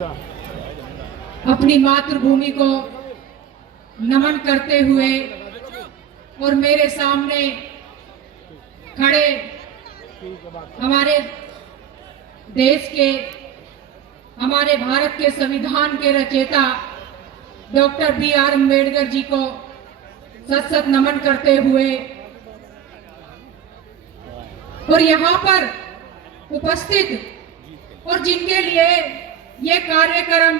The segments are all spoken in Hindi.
अपनी मातृभूमि को नमन करते हुए और मेरे सामने खड़े हमारे देश के, हमारे भारत के संविधान के रचयिता डॉक्टर B.R. अम्बेडकर जी को सत सत नमन करते हुए और यहाँ पर उपस्थित और जिनके लिए ये कार्यक्रम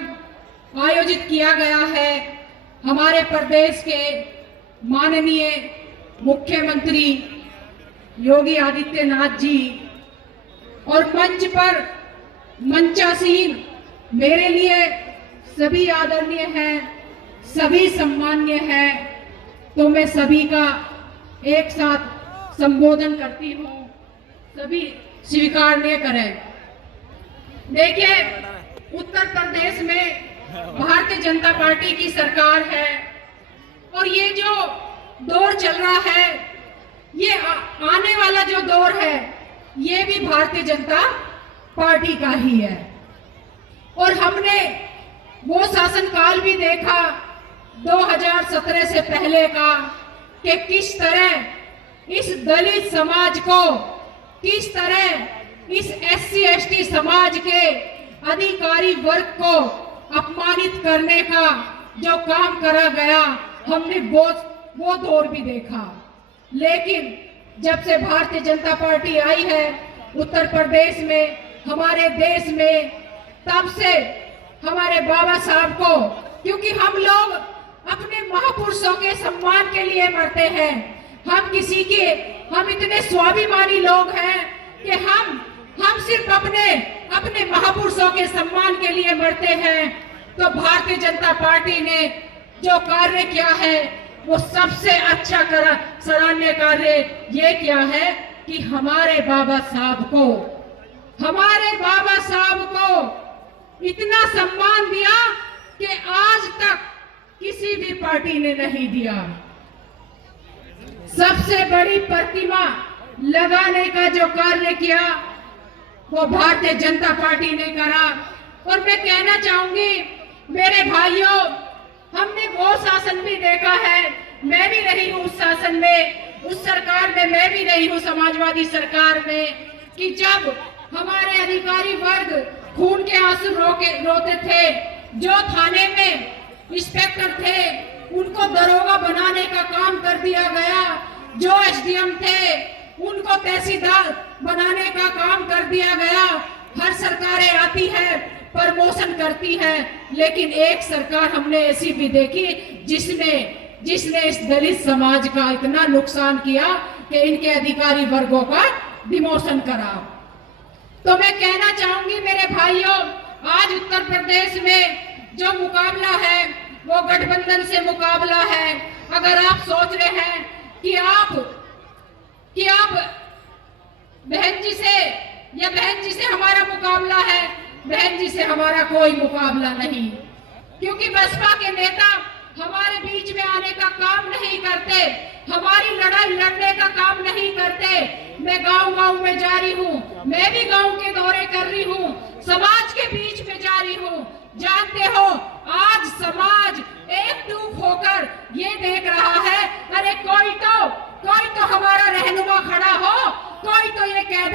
आयोजित किया गया है, हमारे प्रदेश के माननीय मुख्यमंत्री योगी आदित्यनाथ जी और मंच पर मंचासीन मेरे लिए सभी आदरणीय हैं, सभी सम्मान्य हैं, तो मैं सभी का एक साथ संबोधन करती हूँ, सभी स्वीकारनीय करें। देखिए, उत्तर प्रदेश में भारतीय जनता पार्टी की सरकार है और ये जो दौर चल रहा है, ये आने वाला जो दौर है ये भी भारतीय जनता पार्टी का ही है। और हमने वो शासनकाल भी देखा 2017 से पहले का कि किस तरह इस दलित समाज को, किस तरह इस SC ST समाज के अधिकारी वर्ग को अपमानित करने का जो काम करा गया, हमने वो दौर भी देखा। लेकिन जब से भारतीय जनता पार्टी आई है उत्तर प्रदेश में, हमारे देश में, तब से हमारे बाबा साहब को, क्योंकि हम लोग अपने महापुरुषों के सम्मान के लिए मरते हैं, हम इतने स्वाभिमानी लोग हैं कि हम सिर्फ अपने महापुरुषों के सम्मान के लिए मरते हैं। तो भारतीय जनता पार्टी ने जो कार्य किया है वो सबसे अच्छा सराहनीय कार्य ये किया है कि हमारे बाबा साहब को इतना सम्मान दिया कि आज तक किसी भी पार्टी ने नहीं दिया। सबसे बड़ी प्रतिमा लगाने का जो कार्य किया वो भारतीय जनता पार्टी ने करा। और मैं कहना चाहूंगी मेरे भाइयों, हमने वो शासन भी देखा है, मैं भी रही हूँ उस शासन में, उस सरकार में मैं भी रही हूँ, समाजवादी सरकार में, कि जब हमारे अधिकारी वर्ग खून के आंसू रोते थे, जो थाने में इंस्पेक्टर थे उनको दरोगा बनाने का काम कर दिया गया, जो SDM थे उनको तहसीलदार बनाने का काम कर दिया गया। हर सरकारें आती है, प्रमोशन करती है, लेकिन एक सरकार हमने ऐसी भी देखी जिसने इस दलित समाज का इतना नुकसान किया कि इनके अधिकारी वर्गों का डिमोशन करा। तो मैं कहना चाहूंगी मेरे भाइयों, आज उत्तर प्रदेश में जो मुकाबला है वो गठबंधन से मुकाबला है। अगर आप सोच रहे हैं कि आप बहन जी से हमारा मुकाबला है, बहन जी से हमारा कोई मुकाबला नहीं, क्योंकि बसपा के नेता हमारे बीच में आने का काम नहीं करते, हमारी लड़ाई लड़ने का काम नहीं करते। मैं गांव में जा रही हूँ, मैं भी गांव के दौरे कर रही हूँ, समाज के बीच में जा रही हूँ। जानते हो, आज समाज एकजुट होकर ये देख रहा है, अरे कोई तो हमारा रहनुमा खड़ा हो, कोई तो ये कह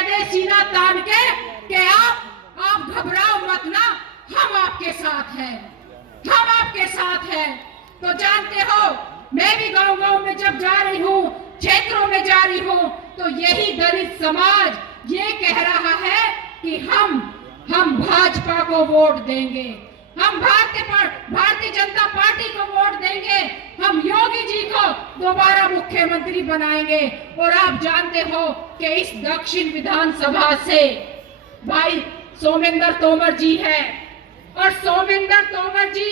दे सीना तान के कि आप घबराओ मत ना, हम आपके साथ हैं। तो जानते हो, मैं भी गांव में जब जा रही हूँ, क्षेत्रों में जा रही हूँ, तो यही दलित समाज ये कह रहा है कि हम भाजपा को वोट देंगे, हम भारतीय जनता पार्टी को वोट देंगे, हम योगी जी को दोबारा मुख्यमंत्री बनाएंगे। और आप जानते हो कि इस दक्षिण विधानसभा से भाई सोमेंद्र तोमर जी है, और सोमेंद्र तोमर जी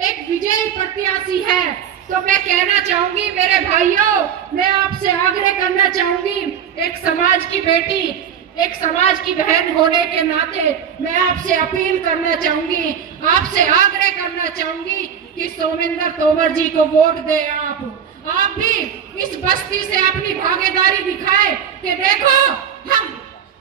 एक विजयी प्रत्याशी है। तो मैं कहना चाहूंगी मेरे भाइयों, मैं आपसे आग्रह करना चाहूंगी, एक समाज की बेटी, एक समाज की बहन होने के नाते मैं आपसे अपील करना चाहूंगी, आपसे आग्रह करना चाहूंगी कि सोमेंद्र तोमर जी को वोट दें। आप भी इस बस्ती से अपनी भागीदारी दिखाएं कि देखो हम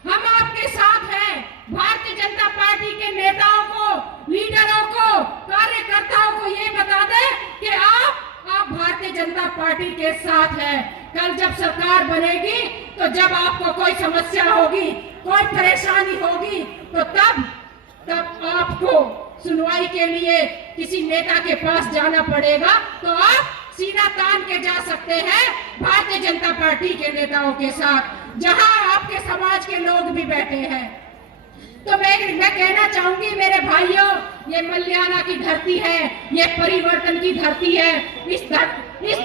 आपके साथ हैं, भारतीय जनता पार्टी के नेताओं को, लीडरों को, कार्यकर्ताओं को ये बता दे कि आप भारतीय जनता पार्टी के साथ हैं। कल जब सरकार बनेगी तो जब आपको कोई समस्या होगी, कोई परेशानी होगी, तो तब आपको सुनवाई के लिए किसी नेता के पास जाना पड़ेगा, तो आप सीना तान के जा सकते हैं भारतीय जनता पार्टी के नेताओं के साथ, जहां आपके समाज के लोग भी बैठे हैं। तो मैं कहना चाहूंगी मेरे भाइयों, ये मल्याना की धरती है, ये परिवर्तन की धरती है। इस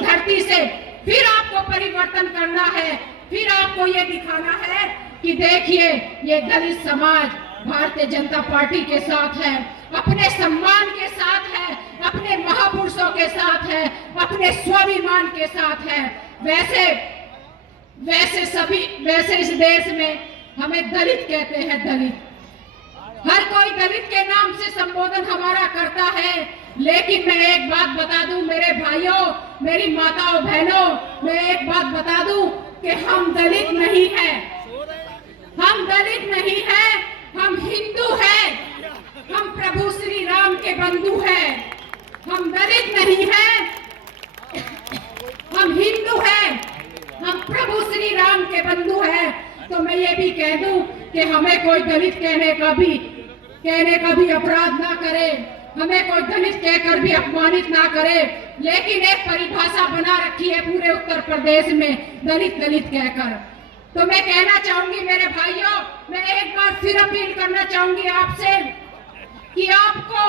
धरती से फिर आपको परिवर्तन करना है, फिर आपको ये दिखाना है कि देखिए ये दलित समाज भारतीय जनता पार्टी के साथ है, अपने सम्मान के साथ है, अपने महापुरुषों के साथ है, अपने स्वाभिमान के साथ है। वैसे इस देश में हमें दलित कहते हैं, दलित। हर कोई दलित के नाम से संबोधन हमारा करता है, लेकिन मैं एक बात बता दूं मेरे भाइयों, मेरी माताओं बहनों, मैं एक बात बता दूं कि हम दलित नहीं हैं, हम दलित नहीं हैं, हम हिंदू हैं, हम प्रभु श्री राम के बंधु हैं। हम दलित नहीं हैं, हम हिंदू हैं, हम प्रभु श्री राम के बंधु हैं। तो मैं ये भी कह दूं कि हमें कोई दलित कहने का भी अपराध ना करे, हमें कोई दलित कहकर भी अपमानित ना करे, लेकिन एक परिभाषा बना रखी है पूरे उत्तर प्रदेश में दलित कहकर। तो मैं कहना चाहूंगी मेरे भाइयों, मैं एक बार फिर अपील करना चाहूंगी आपसे कि आपको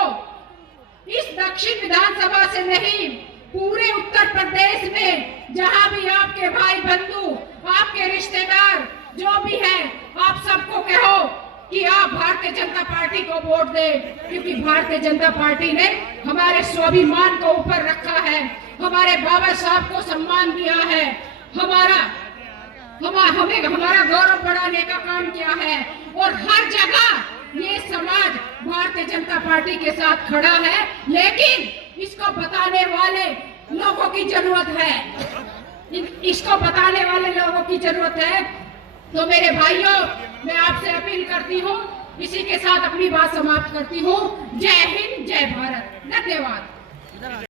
इस दक्षिण विधानसभा से नहीं, पूरे उत्तर प्रदेश में जहां भी आपके भाई बंधु, आपके रिश्तेदार जो भी हैं, आप सबको कहो कि आप भारतीय जनता पार्टी को वोट दें, क्योंकि भारतीय जनता पार्टी ने हमारे स्वाभिमान को ऊपर रखा है, हमारे बाबा साहब को सम्मान दिया है, हमें हमारा गौरव बढ़ाने का काम किया है, और हर जगह ये समाज भारतीय जनता पार्टी के साथ खड़ा है। लेकिन इसको बताने वाले लोगों की जरूरत है, इसको बताने वाले लोगों की जरूरत है। तो मेरे भाइयों, मैं आपसे अपील करती हूँ, इसी के साथ अपनी बात समाप्त करती हूँ। जय हिंद, जय भारत, धन्यवाद।